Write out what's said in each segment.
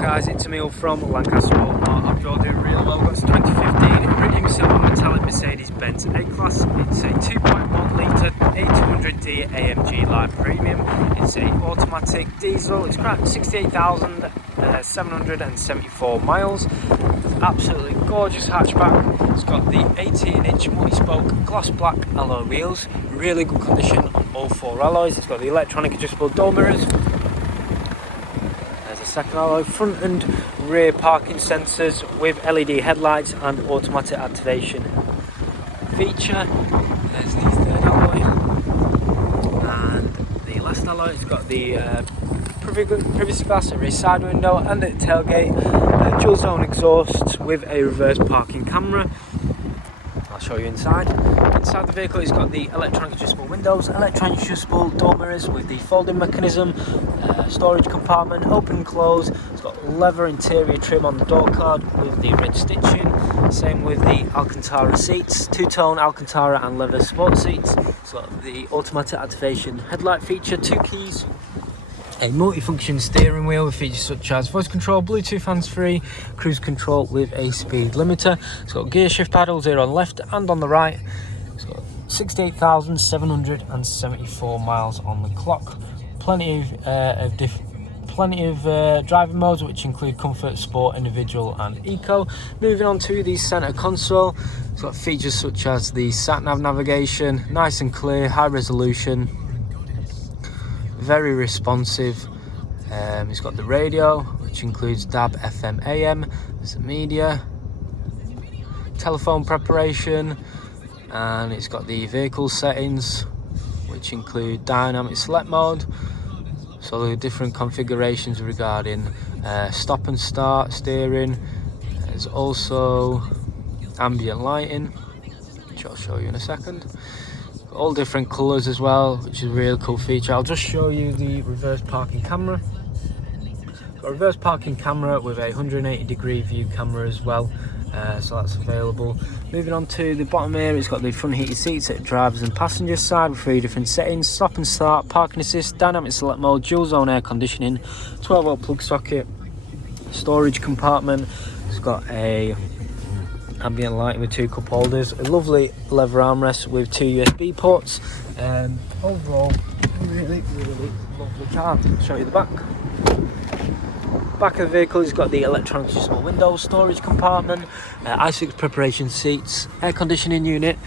guys, it's Emil from Lancaster Automart. I've got a real low. It's 2015 Iridium silver metallic Mercedes-Benz A-Class. It's a 2.1 litre A200d AMG Live Premium. It's a automatic diesel. It's got 68,774 miles. Absolutely gorgeous hatchback. It's got the 18-inch multi-spoke gloss black alloy wheels. Really good condition on all four alloys. It's got the electronic adjustable door mirrors. There's a second alloy, front and rear parking sensors with LED headlights and automatic activation feature. There's the third alloy, and the last alloy. It's got the privacy glass, a rear side window, and the tailgate. Dual zone exhaust with a reverse parking camera. I'll show you inside. Inside the vehicle, it's got the electronic adjustable windows, electronic adjustable door mirrors with the folding mechanism, storage compartment, open and close. It's got leather interior trim on the door card with the red stitching. Same with the Alcantara seats, two-tone Alcantara and leather sport seats. It's got the automatic activation headlight feature, 2 keys. A multifunction steering wheel with features such as voice control, Bluetooth hands-free, cruise control with a speed limiter. It's got gear shift paddles here on the left and on the right. It's got 68,774 miles on the clock. Plenty of driving modes, which include comfort, sport, individual and eco. Moving on to the center console, it's got features such as the sat-nav navigation, nice and clear, high resolution, very responsive. It's got the radio, which includes DAB, FM, AM. There's the media, telephone preparation, and it's got the vehicle settings, which include dynamic select mode. So the different configurations regarding stop and start, steering. There's also ambient lighting, which I'll show you in a second. All different colours as well, which is a really cool feature. I'll just show you the reverse parking camera. Got a reverse parking camera with a 180-degree view camera as well, so that's available. Moving on to the bottom here, it's got the front heated seats at driver's and passenger side with 3 different settings: stop and start, parking assist, dynamic select mode, dual zone air conditioning, 12-volt plug socket, storage compartment. It's got a ambient lighting with 2 cup holders, a lovely leather armrest with 2 USB ports. Overall, really lovely car. I'll show you the back. Back of the vehicle, it's got the electronic adjustable windows, storage compartment, i6 preparation seats, air conditioning unit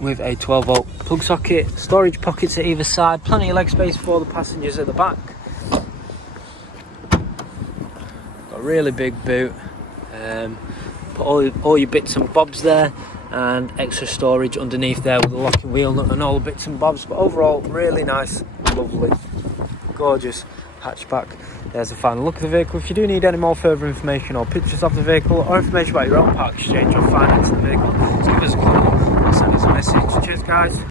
with a 12-volt plug socket, storage pockets at either side, plenty of leg space for the passengers at the back. Got a really big boot. Put all your bits and bobs there, and extra storage underneath there with a locking wheel nut and all the bits and bobs. But overall, really nice, lovely, gorgeous hatchback. There's a final look at the vehicle. If you do need any more further information or pictures of the vehicle or information about your own part exchange or finance of the vehicle, just give us a call or send us a message. Cheers guys.